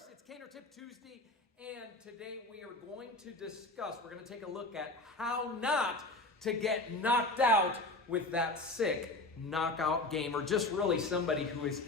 course, it's Caner Tip Tuesday, and today we are going to discuss, we're going to take a look at how not to get knocked out with that sick knockout game, or just really somebody who is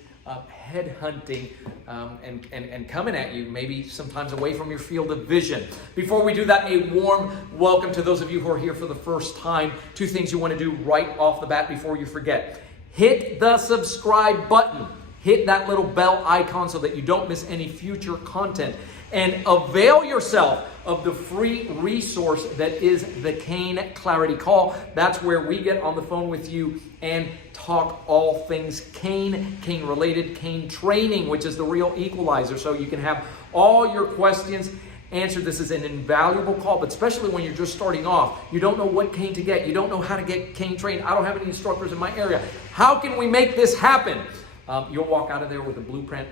headhunting and coming at you, maybe sometimes away from your field of vision. Before we do that, a warm welcome to those of you who are here for the first time. Two things you want to do right off the bat before you forget. Hit the subscribe button. Hit that little bell icon so that you don't miss any future content. And avail yourself of the free resource that is the Cane Clarity Call. That's where we get on the phone with you and talk all things cane, cane related, cane training, which is the real equalizer. So you can have all your questions answered. This is an invaluable call, but especially when you're just starting off. You don't know what cane to get. You don't know how to get cane trained. I don't have any instructors in my area. How can we make this happen? You'll walk out of there with a blueprint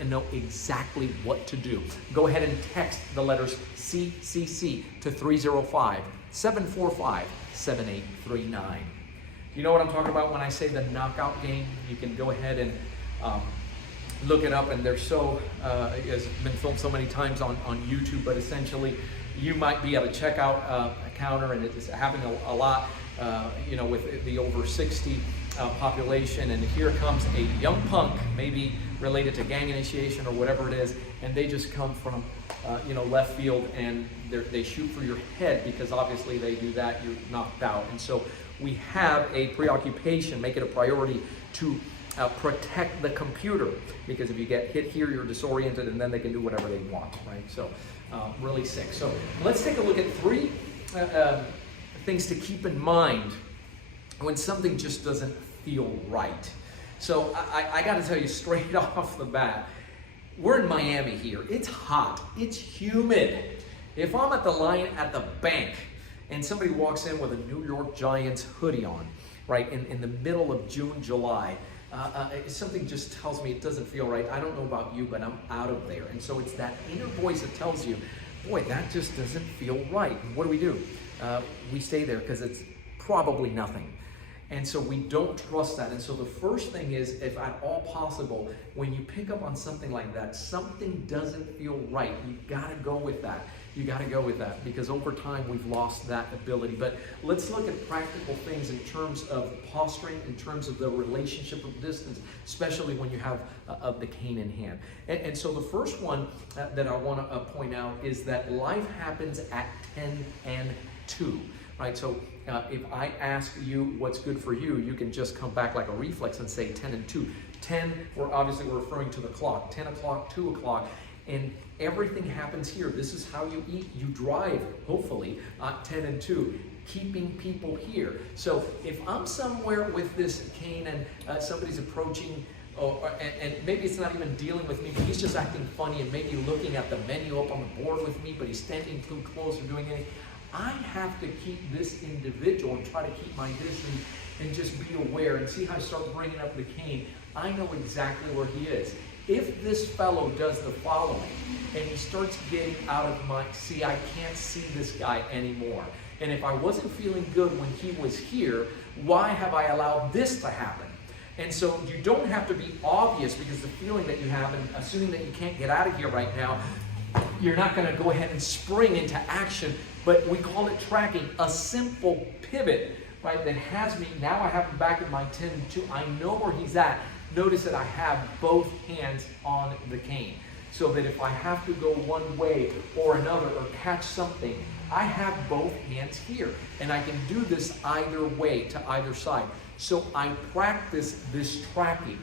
and know exactly what to do. Go ahead and text the letters CCC to 305-745-7839. You know what I'm talking about when I say the knockout game? You can go ahead and look it up, and they're so, it's been filmed so many times on YouTube, but essentially you might be at a checkout counter, and it's happening a lot, with the over 60 population, and here comes a young punk, maybe related to gang initiation or whatever it is, and they just come from left field, and they shoot for your head, because obviously they do that, you're knocked out. And so we have a preoccupation, make it a priority to protect the computer, because if you get hit here, you're disoriented, and then they can do whatever they want, right? So really sick. So let's take a look at three things to keep in mind when something just doesn't feel right. So I got to tell you straight off the bat, we're in Miami here. It's hot. It's humid. If I'm at the line at the bank and somebody walks in with a New York Giants hoodie on, right, in the middle of June, July, something just tells me it doesn't feel right. I don't know about you, but I'm out of there. And so it's that inner voice that tells you, boy, that just doesn't feel right. And what do? We stay there because it's probably nothing. And so we don't trust that. And so the first thing is, if at all possible, when you pick up on something like that, something doesn't feel right, you gotta go with that. You gotta go with that, because over time we've lost that ability. But let's look at practical things in terms of posturing, in terms of the relationship of distance, especially when you have the cane in hand. And so the first one that I wanna point out is that life happens at 10 and 2. Right, so if I ask you what's good for you, you can just come back like a reflex and say 10 and 2. 10, we're referring to the clock. 10 o'clock, 2 o'clock, and everything happens here. This is how you eat. You drive, hopefully, 10 and 2, keeping people here. So if I'm somewhere with this cane and somebody's approaching, and maybe it's not even dealing with me, but he's just acting funny and maybe looking at the menu up on the board with me, but he's standing too close or doing anything, I have to keep this individual and try to keep my distance and just be aware and see how I start bringing up the cane. I know exactly where he is. If this fellow does the following and he starts getting out of my, I can't see this guy anymore. And if I wasn't feeling good when he was here, why have I allowed this to happen? And so you don't have to be obvious, because the feeling that you have, and assuming that you can't get out of here right now, you're not going to go ahead and spring into action, but we call it tracking, a simple pivot, right, that has me, now I have him back in my 10 and 2, I know where he's at. Notice that I have both hands on the cane, so that if I have to go one way or another or catch something, I have both hands here, and I can do this either way, to either side. So I practice this tracking.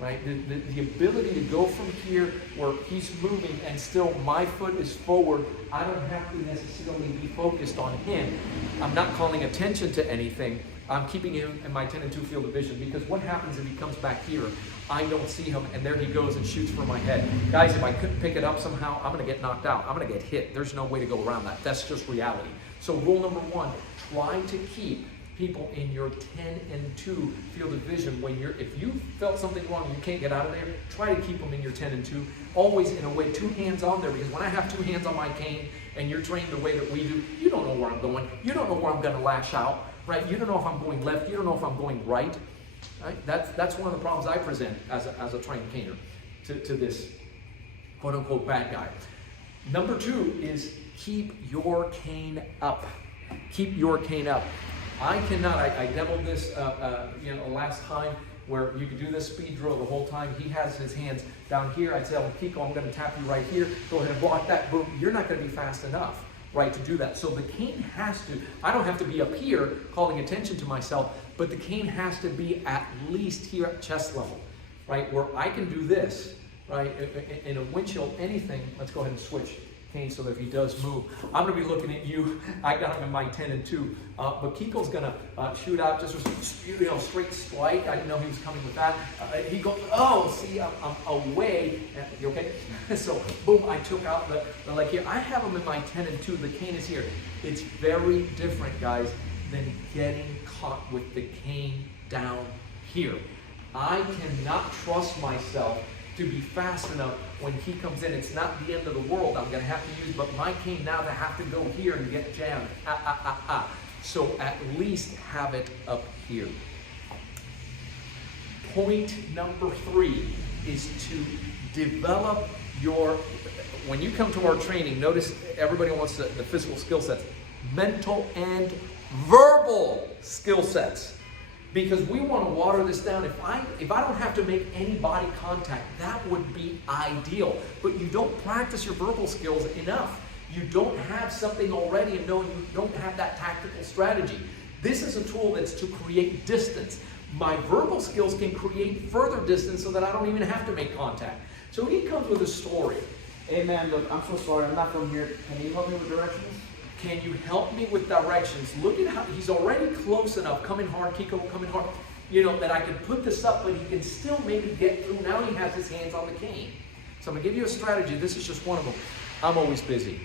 Right? The ability to go from here where he's moving and still my foot is forward, I don't have to necessarily be focused on him. I'm not calling attention to anything. I'm keeping him in my 10 and 2 field of vision, because what happens if he comes back here? I don't see him, and there he goes and shoots for my head. Guys, if I couldn't pick it up somehow, I'm going to get knocked out. I'm going to get hit. There's no way to go around that. That's just reality. So rule number 1, try to keep people in your 10 and 2 field of vision. If you felt something wrong and you can't get out of there, try to keep them in your 10 and 2, always in a way, 2 hands on there, because when I have 2 hands on my cane and you're trained the way that we do, you don't know where I'm going, you don't know where I'm going to lash out, right? You don't know if I'm going left, you don't know if I'm going right. Right? That's one of the problems I present as a trained caner to this quote unquote bad guy. Number 2 is keep your cane up. Keep your cane up. I cannot, I demoed this last time where you could do this speed drill the whole time. He has his hands down here. I'd say, oh, Kiko, I'm going to tap you right here. Go ahead and block that. Boom. You're not going to be fast enough, right, to do that. So the cane has to, I don't have to be up here calling attention to myself, but the cane has to be at least here at chest level, right, where I can do this, right, in a windshield, anything. Let's go ahead and switch cane so that if he does move, I'm going to be looking at you. I got him in my 10 and 2, but Kiko's going to shoot out just a straight strike. I didn't know he was coming with that. He goes, oh, see, I'm away. You okay? So boom, I took out the leg here. I have him in my 10 and 2. The cane is here. It's very different, guys, than getting caught with the cane down here. I cannot trust myself to be fast enough when he comes in. It's not the end of the world I'm going to have to use, but my cane now to have to go here and get jammed. So at least have it up here. Point number 3 is to develop your, when you come to our training, notice everybody wants the physical skill sets, mental and verbal skill sets. Because we want to water this down. If I don't have to make any body contact, that would be ideal. But you don't practice your verbal skills enough. You don't have something already, and no, you don't have that tactical strategy. This is a tool that's to create distance. My verbal skills can create further distance so that I don't even have to make contact. So he comes with a story. Hey man, look, I'm so sorry, I'm not from here. Can you help me with directions? Can you help me with directions? Look at how he's already close enough, coming hard, Kiko, coming hard, that I can put this up, but he can still maybe get through. Now he has his hands on the cane. So I'm going to give you a strategy. This is just one of them. I'm always busy.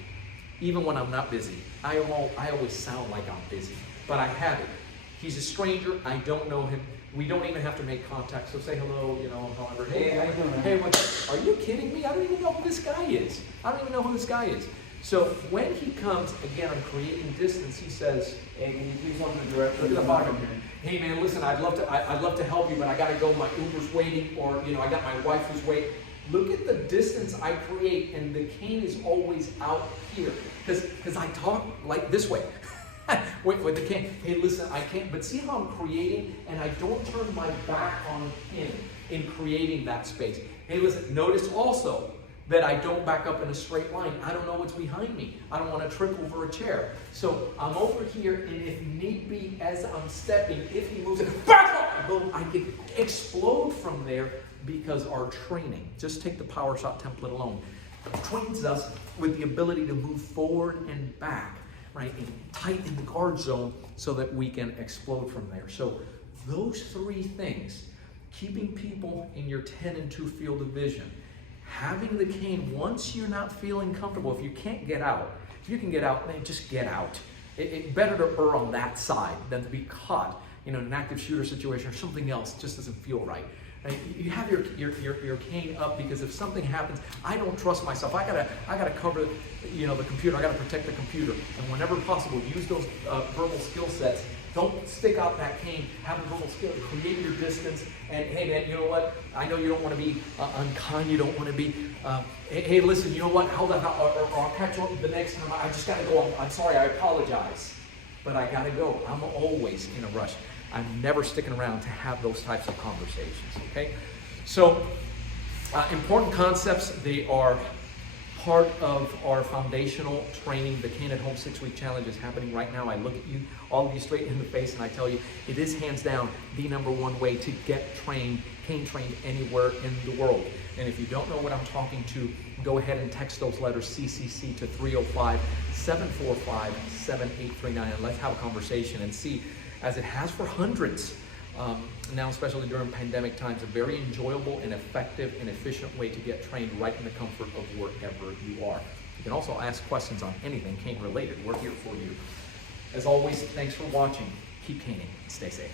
Even when I'm not busy. I always sound like I'm busy, but I have it. He's a stranger. I don't know him. We don't even have to make contact. So say hello, however. Hey, what's up? Are you kidding me? I don't even know who this guy is. So when he comes, again, I'm creating distance. He says, hey, can you please help me direct? Look at the bottom here. Hey man, listen, I'd love to help you, but I gotta go. My Uber's waiting, or I got my wife who's waiting. Look at the distance I create, and the cane is always out here. Because I talk like this way. with the cane. Hey, listen, I can't, but see how I'm creating, and I don't turn my back on him in creating that space. Hey, listen, notice also that I don't back up in a straight line. I don't know what's behind me. I don't want to trip over a chair. So I'm over here, and if need be, as I'm stepping, if he moves, back up, boom, I can explode from there because our training, just take the power shot template alone, trains us with the ability to move forward and back, right, and tighten the guard zone so that we can explode from there. So those 3 things, keeping people in your 10 and 2 field of vision, having the cane once you're not feeling comfortable. If you can't get out, if you can get out, then just get out. It's better to err on that side than to be caught in an active shooter situation or something else. It just doesn't feel right. You have your cane up because if something happens, I don't trust myself. I gotta cover the computer. I gotta protect the computer. And whenever possible, use those verbal skill sets. Don't stick out that cane. Have a verbal skill. Create your distance. And hey man, you know what? I know you don't want to be unkind. You don't want to be. Hey, listen. You know what? Hold on, or I'll catch you the next time. I just gotta go. I'm sorry. I apologize, but I gotta go. I'm always in a rush. I'm never sticking around to have those types of conversations, okay? So, important concepts, they are part of our foundational training. The Cane at Home 6-week challenge is happening right now. I look at you, all of you straight in the face, and I tell you, it is hands down the #1 way to get trained, cane trained anywhere in the world. And if you don't know what I'm talking to, go ahead and text those letters CCC to 305-745-7839, and let's have a conversation and see, as it has for hundreds, now especially during pandemic times, a very enjoyable and effective and efficient way to get trained right in the comfort of wherever you are. You can also ask questions on anything cane related. We're here for you. As always, thanks for watching. Keep caning. Stay safe.